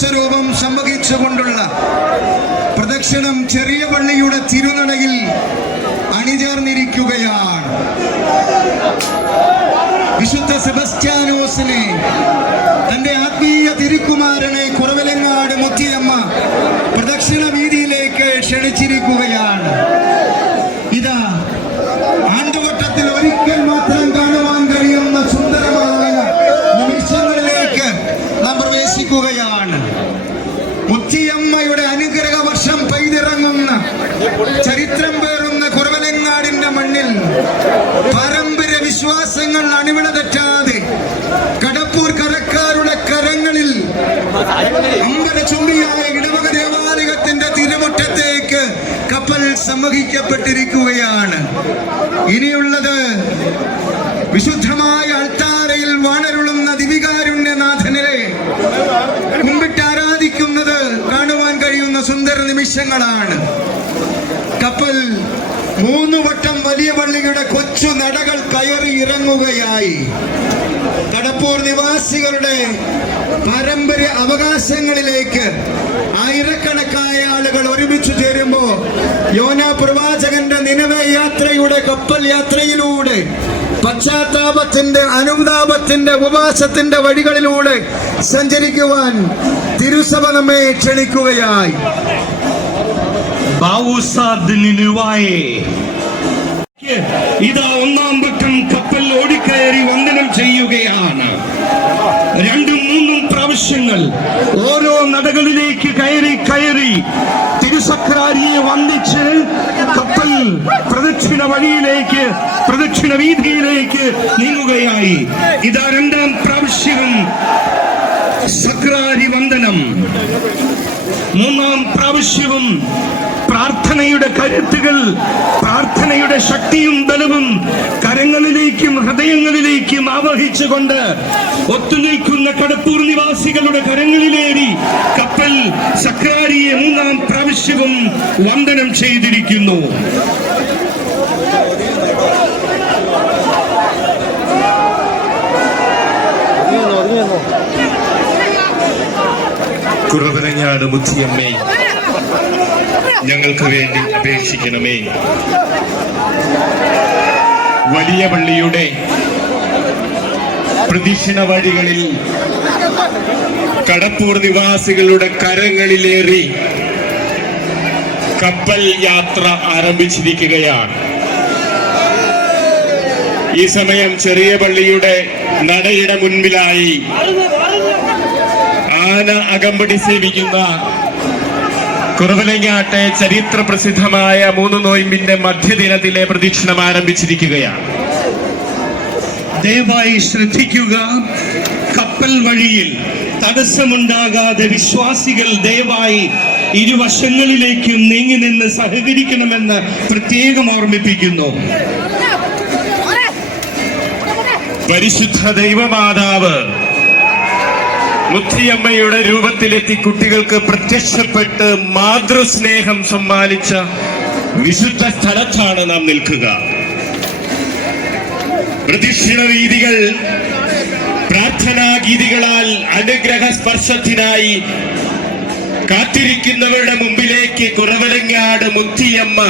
സ്വരൂപം സംവഹിച്ചുകൊണ്ടുള്ള പ്രദക്ഷിണം ചെറിയ പള്ളിയുടെ തിരുനടയിൽ അണിചേർന്നിരിക്കുകയാണ്. വിശുദ്ധ സെബസ്റ്റ്യാനോസിനെ തന്റെ ആത്മീയ തിരുക്കുമാരനെ കപ്പൽ സമ്മഹിക്കപ്പെട്ടിരിക്കുകയാണ് ഇനിയുള്ളത് വിശുദ്ധമായ അൾത്താരയിൽ വാണരുളുന്ന ദിവികാരുണ്യനാഥനെ കുമ്പിട്ട് ആരാധിക്കുന്നത് കാണുവാൻ കഴിയുന്ന സുന്ദര നിമിഷങ്ങളാണ്. കപ്പൽ മൂന്ന് വട്ടം വലിയ പള്ളിയുടെ കൊച്ചു നടകൾ കയറി ഇറങ്ങുകയായി. കടപ്പൂർ നിവാസികളുടെ പാരമ്പര്യ അവകാശങ്ങളിലേക്ക് ആയിരക്കണക്കായ ആളുകൾ ഒരുമിച്ച് ചേരുമ്പോ യോന പ്രവാചകന്റെ നിലവേ യാത്രയുടെ കപ്പൽ യാത്രയിലൂടെ പശ്ചാത്താപത്തിന്റെ അനുതാപത്തിന്റെ ഉപവാസത്തിന്റെ വഴികളിലൂടെ സഞ്ചരിക്കുവാൻ തിരുസഭ നമ്മെ ക്ഷണിക്കുകയായി. ഇതാ ഒന്നാം വട്ടം കപ്പൽ ഓടിക്കയറി വന്ദനം ചെയ്യുകയാണ്. രണ്ടും മൂന്നും പ്രാവശ്യങ്ങൾ ഓരോ നടകളിലേക്ക് കയറി കയറി തിരുസക്രാരിയെ വന്ദിച്ച് കപ്പൽ പ്രദക്ഷിണ വഴിയിലേക്ക് പ്രദക്ഷിണ വീതിയിലേക്ക് നീങ്ങുകയായി. ഇതാ രണ്ടാം പ്രാവശ്യം സക്രാരി വന്ദനം. മൂന്നാം പ്രാവശ്യവും പ്രാർത്ഥനയുടെ കരുത്തുകൾ പ്രാർത്ഥനയുടെ ശക്തിയും ബലവും കരങ്ങളിലേക്കും ഹൃദയങ്ങളിലേക്കും ആവഹിച്ചുകൊണ്ട് ഒത്തുനിൽക്കുന്ന കടപ്പൂർ നിവാസികളുടെ കരങ്ങളിലേറി കപ്പൽ സക്രാരിയെ മൂന്നാം പ്രാവശ്യവും വന്ദനം ചെയ്തിരിക്കുന്നു. കുറവനങ്ങാട് മുത്തിയമ്മേ ഞങ്ങൾക്ക് വേണ്ടി അപേക്ഷിക്കണമേ. വലിയ പള്ളിയുടെ പ്രദക്ഷിണ വഴികളിൽ കടപ്പൂർ നിവാസികളുടെ കരങ്ങളിലേറി കപ്പൽ യാത്ര ആരംഭിച്ചിരിക്കുകയാണ്. ഈ സമയം ചെറിയ പള്ളിയുടെ നടയുടെ മുൻപിലായി ആന അകമ്പടി സേവിക്കുന്ന കുറവലങ്ങാട്ടെ ചരിത്ര പ്രസിദ്ധമായ മൂന്ന് നോയിമ്പിന്റെ മധ്യദിനത്തിലെ പ്രദക്ഷിണം ആരംഭിച്ചിരിക്കുകയാണ്. ദയവായി ശ്രദ്ധിക്കുക കപ്പൽ വഴിയിൽ തടസ്സമുണ്ടാകാതെ വിശ്വാസികൾ ദയവായി ഇരുവശങ്ങളിലേക്കും നീങ്ങി നിന്ന് സഹകരിക്കണമെന്ന് പ്രത്യേകം ഓർമ്മിപ്പിക്കുന്നു. പരിശുദ്ധ ദൈവമാതാവ് മുത്തിയമ്മയുടെ രൂപത്തിലെത്തി കുട്ടികൾക്ക് പ്രത്യക്ഷപ്പെട്ട് മാതൃസ്നേഹം സമ്മാനിച്ച വിശുദ്ധ സ്ഥലത്താണ് നാം നിൽക്കുക. പ്രദക്ഷിണ രീതികൾ പ്രാർത്ഥനാ ഗീതികളാൽ അനുഗ്രഹ സ്പർശത്തിനായി കാത്തിരിക്കുന്നവരുടെ മുമ്പിലേക്ക് കുറവലങ്ങാട് മുത്തിയമ്മ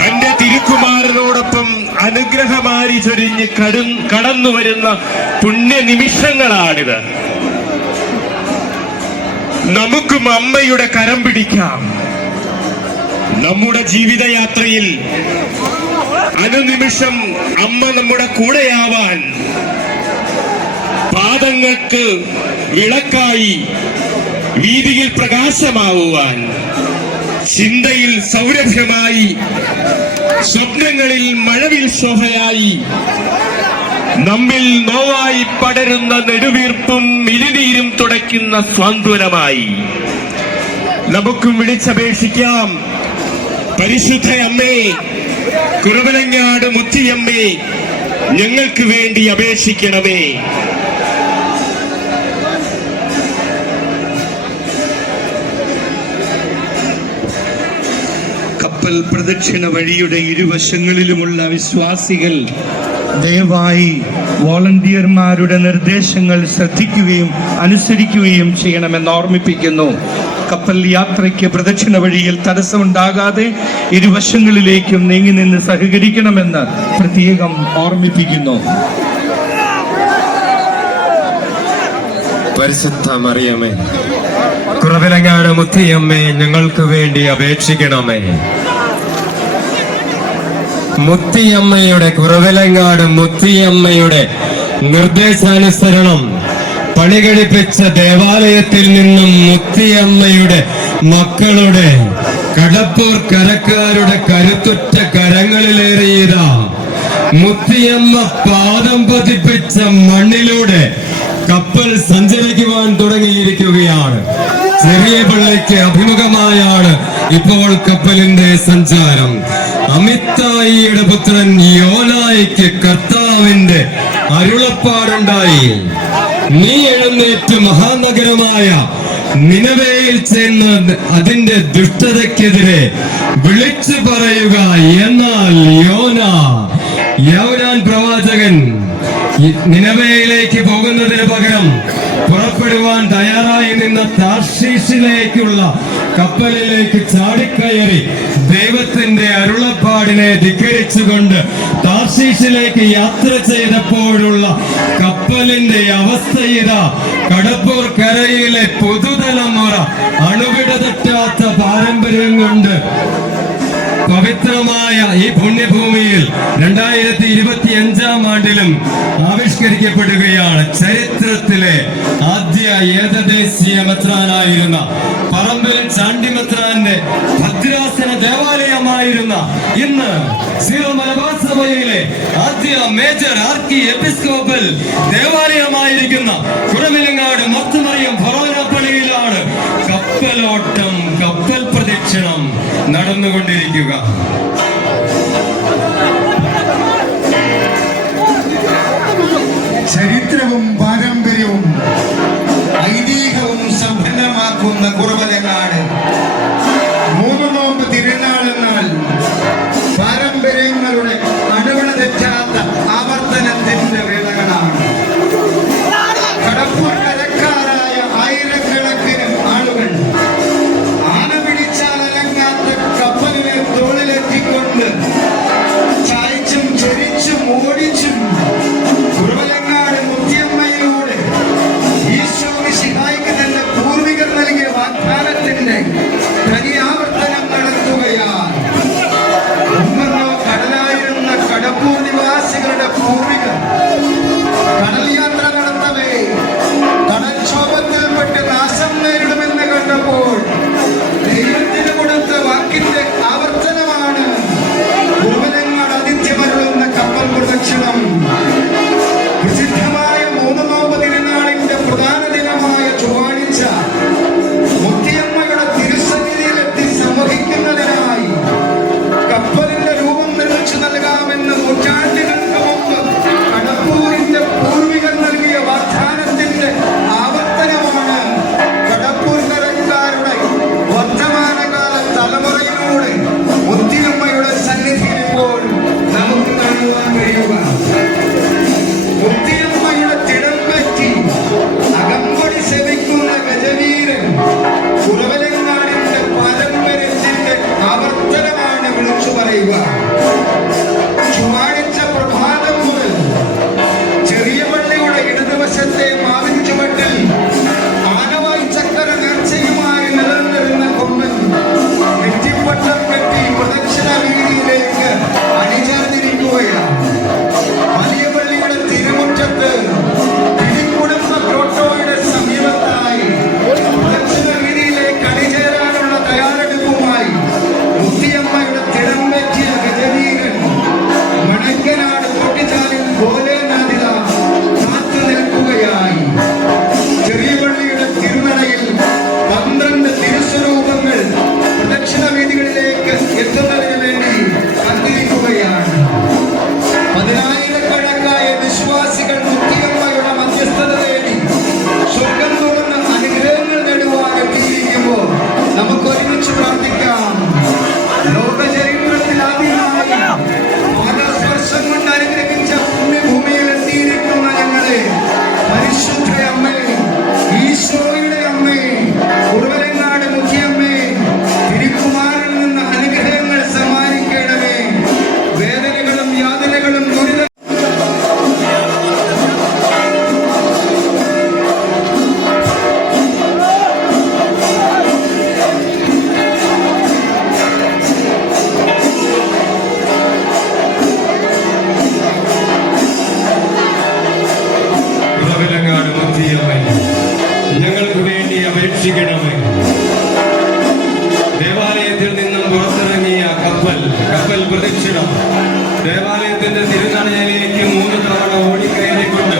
തന്റെ തിരുക്കുമാരനോടൊപ്പം അനുഗ്രഹമാരി ചൊരിഞ്ഞ് കടു കടന്നു വരുന്ന പുണ്യ നിമിഷങ്ങളാണിത് നമുക്കും അമ്മയുടെ കരം പിടിക്കാം. നമ്മുടെ ജീവിതയാത്രയിൽ അനുനിമിഷം അമ്മ നമ്മുടെ കൂടെയാവാൻ പാദങ്ങൾക്ക് വിളക്കായി വീതിയിൽ പ്രകാശമാവുവാൻ ചിന്തയിൽ സൗരഭ്യമായി സ്വപ്നങ്ങളിൽ മഴവിൽ ശോഭയായി. നമ്മിൽ നോവായി പടരുന്ന നെടുവീർപ്പും മിഴിനീരും തുടയ്ക്കുന്ന സ്വാന്തനമായി നമുക്കും വിളിച്ചപേക്ഷിക്കാം. പരിശുദ്ധ അമ്മേ കുറവലങ്ങാട് മുത്തിയമ്മേ ഞങ്ങൾക്ക് വേണ്ടി അപേക്ഷിക്കണമേ. പ്രദക്ഷിണ വഴിയുടെ ഇരുവശങ്ങളിലുമുള്ള വിശ്വാസികൾ. ദയവായി വോളണ്ടിയർമാരുടെ നിർദ്ദേശങ്ങൾ ശ്രദ്ധിക്കുകയും അനുസരിക്കുകയും ചെയ്യണമെന്ന് ഓർമ്മിപ്പിക്കുന്നു. കപ്പൽ യാത്രയ്ക്ക് പ്രദക്ഷിണ വഴിയിൽ തടസ്സമുണ്ടാകാതെ ഇരുവശങ്ങളിലേക്കും നീങ്ങി നിന്ന് സഹകരിക്കണമെന്ന് പ്രത്യേകം ഓർമ്മിപ്പിക്കുന്നു. പരിശുദ്ധ മറിയമേ കുറവിലങ്ങാട് മുത്തിയമ്മേ ഞങ്ങൾക്ക് വേണ്ടി അപേക്ഷിക്കണമേ. മുത്തിയമ്മയുടെ കുറവിലങ്ങാട് മുത്തിയമ്മയുടെ നിർദ്ദേശാനുസരണം പണികഴിപ്പിച്ച ദേവാലയത്തിൽ നിന്നും മുത്തിയമ്മയുടെ മക്കളുടെ കടപ്പൂർ കരക്കാരുടെ കരുത്തുറ്റ കരങ്ങളിലേറിയത. മുത്തിയമ്മ പാദം പതിപ്പിച്ച മണ്ണിലൂടെ കപ്പൽ സഞ്ചരിക്കുവാൻ തുടങ്ങിയിരിക്കുകയാണ്. ചെറിയ പിള്ളയ്ക്ക് അഭിമുഖമായാണ് ഇപ്പോൾ കപ്പലിന്റെ സഞ്ചാരം. അമിതായിയുടെ പുത്രൻ യോനായിക്ക് കർത്താവിന്റെ അരുളപ്പാടുണ്ടായി. നീ എഴുന്നേറ്റ് മഹാനഗരമായ നിലവേയിൽ ചെന്ന് അതിന്റെ ദുഷ്ടതയ്ക്കെതിരെ വിളിച്ചു പറയുക എന്നാൽ യോന യൗനാൻ പ്രവാചകൻ നിലവേയിലേക്ക് പോകുന്നതിന് പകരം പുറപ്പെടുവാൻ തയ്യാറായി നിന്ന താർഷീഷിലേക്കുള്ള കപ്പലിലേക്ക് ചാടിക്കയറി ദൈവത്തിന്റെ അരുളപ്പാടിനെ ധിക്കരിച്ചുകൊണ്ട് താർഷീഷിലേക്ക് യാത്ര ചെയ്തപ്പോഴുള്ള കപ്പലിന്റെ അവസ്ഥ ഇതാ. കടപ്പൂർ കരയിലെ പുതുതലമുറ അണുവിട തെറ്റാത്ത പാരമ്പര്യം കൊണ്ട് പവിത്രമായ ഈ പുണ്യഭൂമിയിൽ രണ്ടായിരത്തി ഇരുപത്തി അഞ്ചാം ആണ്ടിലും ആവിഷ്കരിക്കപ്പെടുകയാണ് ചരിത്രത്തിലെ ആദ്യ ഏകദേശീയ മെത്രാനായിരുന്ന പറമ്പിൽ ചാണ്ടിമെത്രാന്റെ ഭദ്രാസന ദേവാലയമായിരുന്ന ഇന്ന് സീറോ മലബാർ സഭയിലെ ആദ്യ മേജർ ആർക്കി എപ്പിസ്കോപ്പൽ ദേവാലയമായിരിക്കുന്ന കുടമിലങ്ങാട് മൊത്തമറിയം ഫൊറോന പള്ളിയിലാണ് കപ്പലോട്ടം പ്രദക്ഷിണം നടന്നുകൊണ്ടിരിക്കുക. ദേവാലയത്തിന്റെ തിരുനടയിലേക്ക് മൂന്ന് തവണ ഓടിക്കയറിക്കൊണ്ട്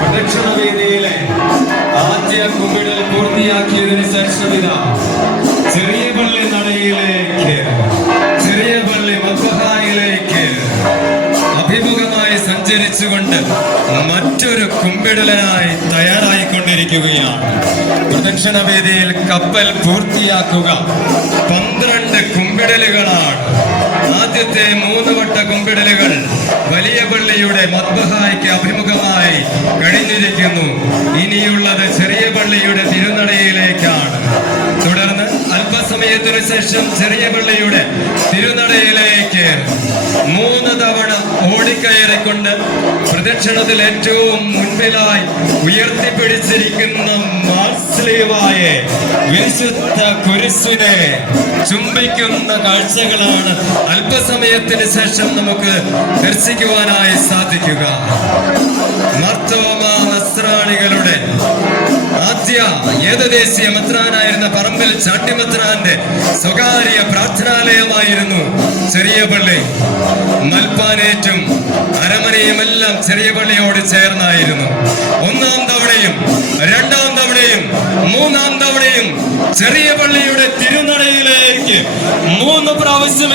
പ്രദക്ഷിണ വേദിയിലെ ആദ്യ കുമ്പിടൽ പൂർത്തിയാക്കിയതിനു ശേഷം ഇതാ ചെറിയ പള്ളി നടയിലേക്ക് ചെറിയ പള്ളി മദ്ബഹായിലേക്ക് അഭിമുഖമായി സഞ്ചരിച്ചുകൊണ്ട് മറ്റൊരു കുമ്പിടലനായി തയ്യാറായിക്കൊണ്ടിരിക്കുകയാണ്. പ്രദക്ഷിണ വേദിയിൽ കപ്പൽ പൂർത്തിയാക്കുക. പന്ത്രണ്ട് ആദ്യത്തെ മൂന്ന് വട്ട കുമ്പിടലുകൾ വലിയ പള്ളിയുടെ മദ്ബഹായ്ക്ക് അഭിമുഖമായി കഴിഞ്ഞിരിക്കുന്നു. ഇനിയുള്ളത് ചെറിയ പള്ളിയുടെ തിരുനടയിലേക്കാണ്. അല്പസമയത്തിനു ശേഷം ചെറിയ പള്ളിയുടെ തിരുനടയിലേക്ക് മൂന്ന് തവണ ഓടിക്കയറിക്കൊണ്ട് പ്രദക്ഷിണത്തിൽ ഏറ്റവും മുൻപിലായി ഉയർത്തിപ്പിടിച്ചിരിക്കുന്ന മാസ്ലീവായ വിശുദ്ധ കുരിശിനെ ചുംബിക്കുന്ന കാഴ്ചകളാണ് അല്പസമയത്തിന് ശേഷം നമുക്ക് ദർശിക്കുവാനായി സാധിക്കുക. മർത്തോമ നസ്രാണികളുടെ ആദ്യ ഏകദേശീയ മെത്രാനായിരുന്ന പറമ്പിൽ ചാട്ടിമെത്രാന്റെ സ്വകാര്യ പ്രാർത്ഥനാലയമായിരുന്നു ചെറിയ പള്ളി മൽപ്പാനേറ്റും അരമനയുമെല്ലാം ചെറിയ പള്ളിയോട് ചേർന്നായിരുന്നു. ഒന്നാം തവണയും രണ്ടാം തവണയും മൂന്നാം തവണയും ചെറിയ പള്ളിയുടെ തിരുനടയിലേക്ക് മൂന്ന് പ്രാവശ്യം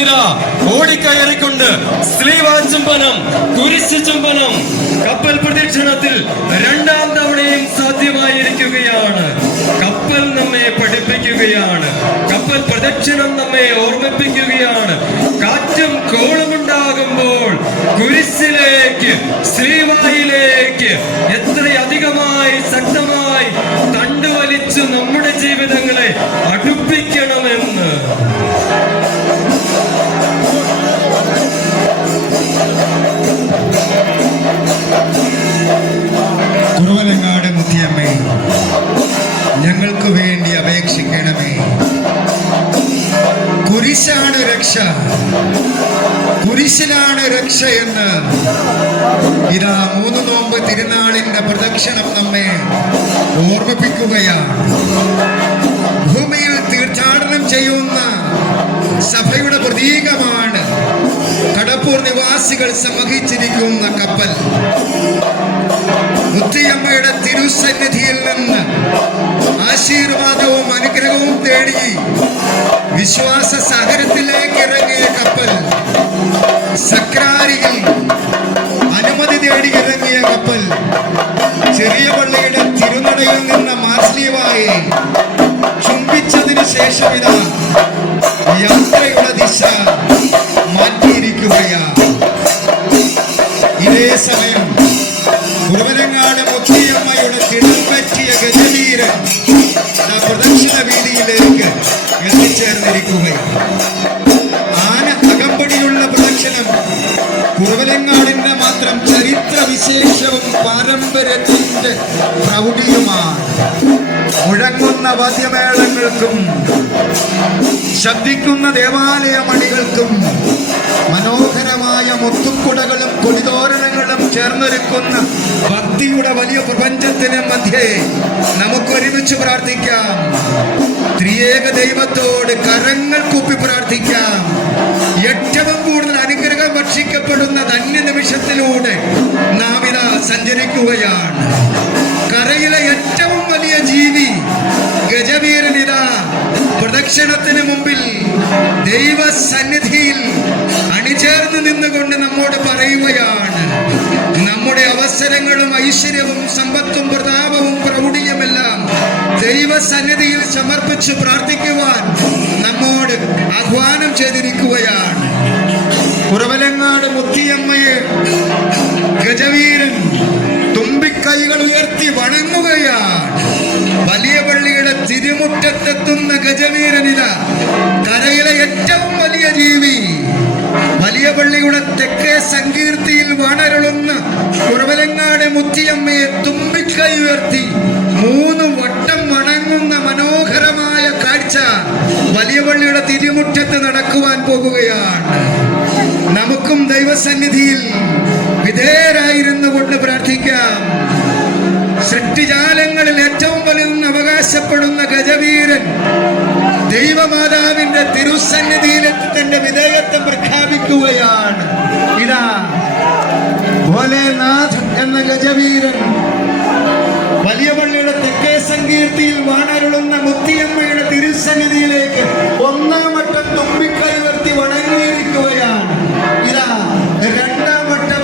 സ്ത്രീവാ ചുംബനം കുരിശ് ചുംബനം കപ്പൽ പ്രദക്ഷിണത്തിൽ രണ്ടാം തവണയും നമ്മെ പഠിപ്പിക്കുകയാണ് കപ്പൽ പ്രദക്ഷിണം നമ്മെ ഓർമ്മിപ്പിക്കുകയാണ്. കാറ്റും കോളമുണ്ടാകുമ്പോൾ കുരിശിലേക്ക് ശ്രീവായിലേക്ക് എത്രയധികമായി ശക്തമായി തണ്ടുവലിച്ചു നമ്മുടെ ജീവിതങ്ങളെ അടുപ്പിക്കണമെന്ന്. കുറവലങ്ങാട് മുത്തിയമ്മേ. രക്ഷ കുരിശിലാണ് രക്ഷ എന്ന് ഇതാ മൂന്ന് നോമ്പ് തിരുനാളിന്റെ പ്രദക്ഷിണം നമ്മെ ഓർമ്മിപ്പിക്കുകയാണ്. ഭൂമിയിൽ തീർത്ഥാടനം ചെയ്യുന്ന സഭയുടെ പ്രതീകമാണ് കടപ്പൂർ നിവാസികൾ സമഹിച്ചിരിക്കുന്ന കപ്പൽ. മുത്തിയമ്മയുടെ തിരുസന്നിധിയിൽ നിന്ന് ആശീർവാദവും അനുഗ്രഹവും തേടി വിശ്വാസ സാഗരത്തിലേക്ക് ഇറങ്ങിയ കപ്പൽ സക്രാരിയിൽ അനുമതി തേടി ഇറങ്ങിയ കപ്പൽ ചെറിയ പള്ളിയുടെ തിരുനടയിൽ നിന്ന് മാസ്ലീവായി ചുംബിച്ചതിന് ശേഷം ഇതാ വാദ്യമേളങ്ങൾക്കും ശബ്ദിക്കുന്ന ദേവാലയ മണികൾക്കും മനോഹരമായ മുത്തുക്കുടകളും കൊടിതോരണങ്ങളും ചേർന്നൊരുക്കുന്ന ഭക്തിയുടെ വലിയ പ്രപഞ്ചത്തിന് മധ്യേ നമുക്ക് ഒരുമിച്ച് പ്രാർത്ഥിക്കാം. ത്രിയേക ദൈവത്തോട് കരങ്ങൾ കൂപ്പി പ്രാർത്ഥിക്കാം. ഏറ്റവും കൂടുതൽ അനുഗ്രഹം ഭക്ഷിക്കപ്പെടുന്ന ധന്യ നിമിഷത്തിലൂടെ നാം ഇതാ സഞ്ചരിക്കുകയാണ്. പ്രദക്ഷിണത്തിന് മുമ്പിൽ ദൈവ സന്നിധിയിൽ അണിചേർന്ന് നിന്നുകൊണ്ട് നമ്മോട് പറയുകയാണ്. നമ്മുടെ അവസരങ്ങളും ഐശ്വര്യവും സമ്പത്തും പ്രതാപവും പ്രൗഢിയുമെല്ലാം ദൈവ സന്നിധിയിൽ സമർപ്പിച്ച് പ്രാർത്ഥിക്കുവാൻ നമ്മോട് ആഹ്വാനം ചെയ്തിരിക്കുകയാണ്. കുറവലങ്ങാട് മുത്തിയമ്മയെ ഗജവീരൻ തുമ്പിക്കൈകൾ ഉയർത്തി വണങ്ങുകയാണ്. വലിയ പള്ളിയുടെ തിരുമുറ്റത്തെത്തുന്ന ഗജവീരനിത കരയിലെ ഏറ്റവും വലിയ ജീവി. വലിയ പള്ളിയുടെ തെക്കേ സങ്കീർത്തിയിൽ വണരുളുന്ന കുറവലങ്ങാട് മുത്തിയമ്മയെ തുമ്പിക്കൈ ഉയർത്തി മൂന്ന് വട്ടം വണങ്ങുന്ന മനോഹരമായ കാഴ്ച വലിയ പള്ളിയുടെ തിരുമുറ്റത്ത് നടക്കുവാൻ പോകുകയാണ്. നമുക്കും ദൈവസന്നിധിയിൽ വിധേയരായിരുന്നു കൊണ്ട് പ്രാർത്ഥിക്കാം. സൃഷ്ടിജാലങ്ങളിൽ ഏറ്റവും വലുതെന്ന് അവകാശ അവകാശപ്പെടുന്ന ഗജവീരൻ ദൈവമാതാവിന്റെ തിരുസന്നിധിയിലെത്തി തന്റെ വിധേയത്വം പ്രഖ്യാപിക്കുകയാണ്. ഇതാ ഭോലേനാഥ് എന്ന ഗജവീരൻ വലിയ പള്ളിയുടെ തെക്കേ സങ്കീർത്തിയിൽ വാണരുളുന്ന മുത്തിയമ്മയുടെ തിരുസന്നിധിയിലേക്ക് ഒന്നാം വട്ടം തുമ്പിക്കൈ ഉയർത്തി വണങ്ങിയിരിക്കുകയാണ്. ഇതാ രണ്ടാം വട്ടവും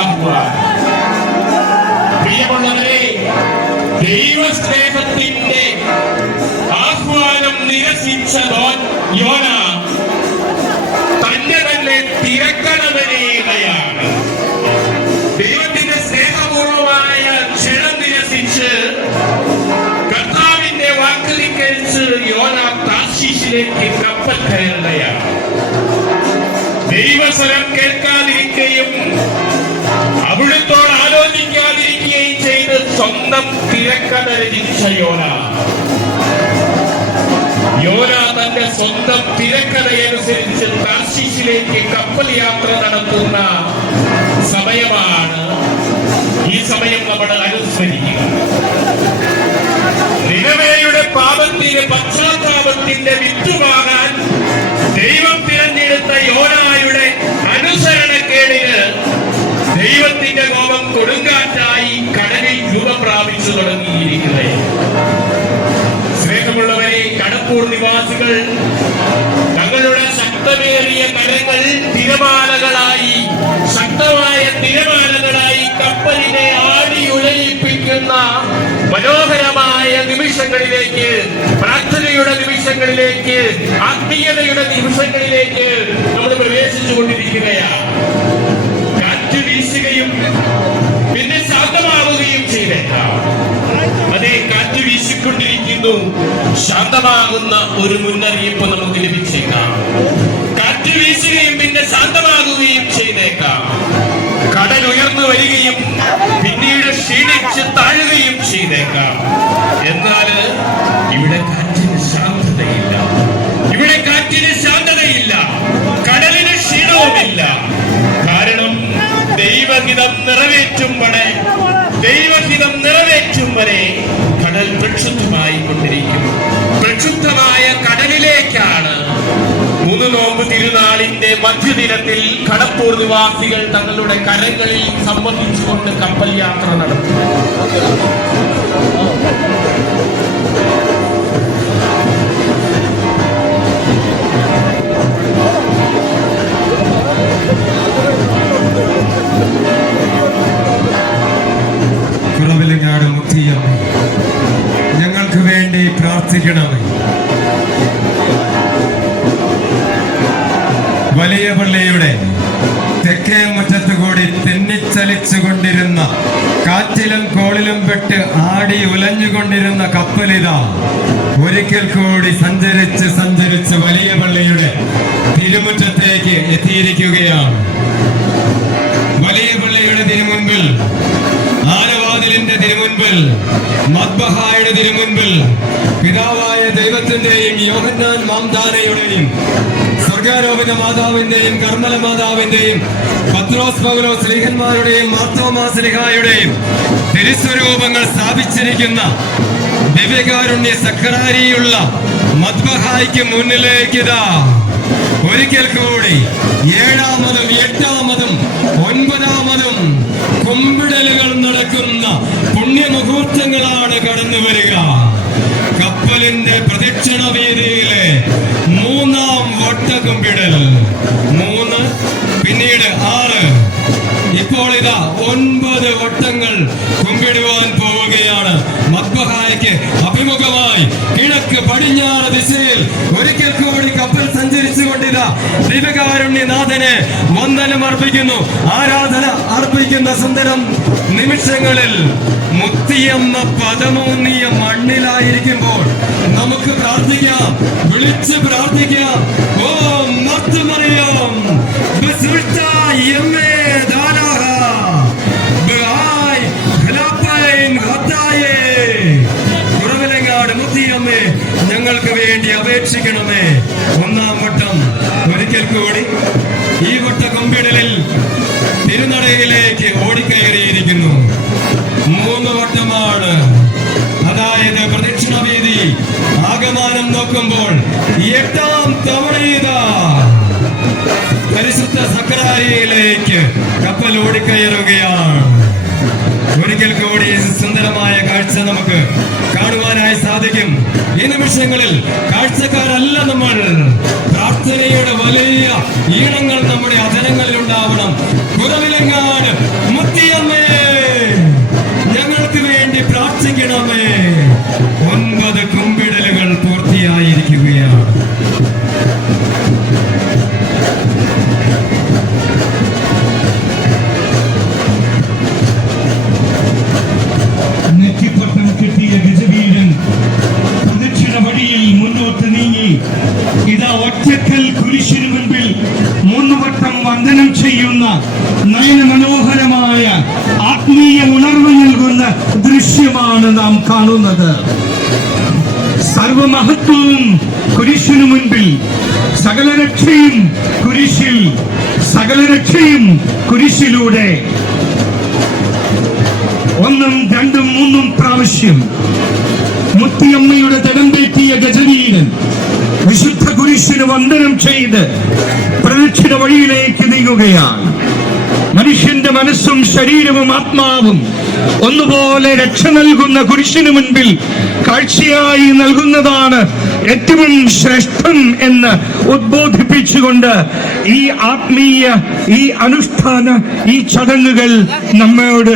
ആഹ്വാനം പ്രിയമുള്ളവരെ ദൈവസ്നേഹത്തിന്റെ ആഹ്വാനം നിരസിച്ച യോന തന്നെ തന്നെ തിരക്കണമെന്നയാണ് ദൈവത്തിന്റെ സ്നേഹപൂർവമായ ക്ഷണം നിരസിച്ച് കർത്താവിന്റെ വാക്കലിക്കരിച്ച് യോന താശീഷിലേക്ക് കപ്പൽ കയറുകയാണ്. ദൈവസ്വരം കേൾക്കാതിരിക്കുകയും അവിടുത്തോട് ആലോചിക്കാതിരിക്കുകയും ചെയ്ത് സ്വന്തം തിരക്കഥ രചിച്ച യോന. യോന തന്റെ സ്വന്തം തിരക്കഥയനുസരിച്ച് താർശീഷിലേക്ക് കപ്പൽ യാത്ര നടത്തുന്ന സമയമാണ് ഈ സമയം നമ്മൾ അനുസ്മരിക്കുക. നിലവേയുടെ പാപത്തിന് പശ്ചാത്താപത്തിന്റെ വിത്തുവാകാൻ ദൈവം ദൈവത്തിന്റെ കോപം കൊടുങ്കാറ്റായി കടലിൽ രൂപം പ്രാപിച്ചു തുടങ്ങിയിരിക്കുന്നത് സ്നേഹമുള്ളവരെ കടപ്പൂർ നിവാസികൾ തങ്ങളുടെ ശക്തമേറിയ കരങ്ങൾ തിരമാലകളായി ശക്തമായ തിരമാലകളായി കപ്പലിനെ ആടി ഉലയിപ്പിക്കുന്ന മനോഹരമായ നിമിഷങ്ങളിലേക്ക് പ്രാർത്ഥനയുടെ നിമിഷങ്ങളിലേക്ക് ആത്മീയതയുടെ നിമിഷങ്ങളിലേക്ക് നമ്മൾ പ്രവേശിച്ചു കൊണ്ടിരിക്കുകയാണ് വീശുകയും പിന്നെ ശാന്തമാവുകയും ചെയ്തേക്കാം അതേ കാറ്റ് വീശിക്കൊണ്ടിരിക്കുന്നു. ശാന്തമാകുന്ന ഒരു മുന്നറിയിപ്പ് നമുക്ക് ലഭിച്ചേക്കാം. കാറ്റ് വീശുകയും പിന്നെ ശാന്തമാകുകയും ചെയ്തേക്കാം. കടൽ ഉയർന്നു വരികയും പിന്നീട് ക്ഷീണിച്ച് താഴുകയും ചെയ്തേക്കാം. എന്നാൽ പ്രക്ഷുബ്ധമായി കൊണ്ടിരിക്കും പ്രക്ഷുബ്ധമായ കടലിലേക്കാണ്. മൂന്ന് നോമ്പ് തിരുനാളിന്റെ മധ്യദിനത്തിൽ കടപ്പൂർ നിവാസികൾ തങ്ങളുടെ കരങ്ങളിൽ സംബന്ധിച്ചുകൊണ്ട് കപ്പൽ യാത്ര നടത്തി ഉലഞ്ഞുകൊണ്ടിരുന്ന കപ്പലിതാ. ഒരിക്കൽ കൂടി സഞ്ചരിച്ച് സഞ്ചരിച്ച് വലിയ പള്ളിയുടെ തിരുമുറ്റത്തേക്ക് എത്തിയിരിക്കുകയാണ്. വലിയ പള്ളിയുടെ തിരുമുൻപിൽ ആനവാതിലിന്റെ തിരുമുൻപിൽ മദ്ബഹായുടെ തിരുമുൻപിൽ പിതാവായ ദൈവത്തിന്റെയും യോഹന്നാൻ മാംദാനയുടെയും സ്വർഗാരോപിത മാതാവിന്റെയും കർമ്മല മാതാവിന്റെയും പത്രോസ് പൗലോ സ്ലീഹന്മാരുടെയും മാർത്തോമാ സ്ലിഹായുടെയും തിരുസ്വരൂപങ്ങൾ സ്ഥാപിച്ചിരിക്കുന്ന ദിവ്യകാരുണ്യ സക്കറാരിയുള്ള മദ്ബഹായ്ക്ക് മുന്നിലേക്ക് ഒരിക്കൽ കൂടി ഏഴാമതും എട്ടാമതും ഒൻപതാമതും കുമ്പിടലുകൾ നടക്കുന്ന പുണ്യമുഹൂർത്തങ്ങളാണ് കടന്നു വരിക കപ്പലിന്റെ പ്രദക്ഷിണ വേദിയിലെ മൂന്നാം വട്ട കുമ്പിടൽ. മൂന്ന് പിന്നീട് ആറ് ഇപ്പോൾ ഇതാ ഒൻപത് വട്ടങ്ങൾ കുമ്പിടുവാൻ പോവുകയാണ്. മദ്ബഹായ്ക്ക് അഭിമുഖമായി കിഴക്ക് പടിഞ്ഞാറ് ദിശയിൽ ഒരിക്കൽ കൂടി കപ്പൽ സഞ്ചരിച്ചു കൊണ്ടിതാ ദിവകാരുണ്യനാഥന് വന്ദനം അർപ്പിക്കുന്നു. ആരാധന അർപ്പിക്കുന്ന സുന്ദരം നിമിഷങ്ങളിൽ മുത്തിയമ്മ പദമൂന്നിയ മണ്ണിലായിരിക്കുമ്പോൾ നമുക്ക് പ്രാർത്ഥിക്കാം. വിളിച്ച് പ്രാർത്ഥിക്കാം. ഓ വേണ്ടി അപേക്ഷിക്കണമേ. ഒന്നാം വട്ടം. ഒരിക്കൽ കൂടി ഈ വട്ട കൊമ്പിടലിൽ തിരുനടയിലേക്ക് ഓടിക്കയറിയിരിക്കുന്നു. മൂന്ന് വട്ടമാണ്. അതായത് പ്രദക്ഷിണ വീതി ആകമാനം നോക്കുമ്പോൾ എട്ടാം തവണ പരിശുദ്ധ സക്രാരിയിലേക്ക് കപ്പൽ ഓടിക്കയറുകയാണ്. ഒരിക്കൽ കൂടി സുന്ദരമായ കാഴ്ച നമുക്ക് കാണുവാനായി സാധിക്കും. ഈ നിമിഷങ്ങളിൽ കാഴ്ചക്കാരല്ല നമ്മൾ. പ്രാർത്ഥനയുടെ വലിയ ഈണങ്ങൾ നമ്മുടെ അധരങ്ങളിൽ ഉണ്ടാവണം. കുറവിലങ്ങാട് മുത്തിയമ്മേ ഞങ്ങൾക്ക് വേണ്ടി പ്രാർത്ഥിക്കണമേ. ഒൻപത് കുമ്പിടലുകൾ പൂർത്തിയായിരിക്കുകയാണ് കുരിശിനു മുൻപിൽ മൂന്ന് വട്ടം വന്ദനം ചെയ്യുന്ന നയനമനോഹരമായ ആത്മീയ ഉണർവ് നൽകുന്ന ദൃശ്യമാണ് നാം കാണുന്നത്. സർവമഹത്വവും കുരിശിനു മുൻപിൽ സകല രക്ഷയും കുരിശിൽ സകല രക്ഷയും കുരിശിലൂടെ. ഒന്നും രണ്ടും മൂന്നും പ്രാവശ്യം മുത്തിയമ്മയുടെ തടംപേറ്റിയ ഗജവീരൻ വിശുദ്ധ കുരിശിന് വന്ദനം ചെയ്ത് പ്രദക്ഷിണ വഴിയിലേക്ക് നീങ്ങുകയാണ്. മനുഷ്യന്റെ മനസ്സും ശരീരവും ആത്മാവും ഒന്നുപോലെ രക്ഷ നൽകുന്ന കുരിശിന് മുൻപിൽ കാഴ്ചയായി നൽകുന്നതാണ് ഏറ്റവും ശ്രേഷ്ഠം എന്ന് ഉദ്ബോധിപ്പിച്ചുകൊണ്ട് ഈ ആത്മീയ ഈ അനുഷ്ഠാന ഈ ചടങ്ങുകൾ നമ്മോട്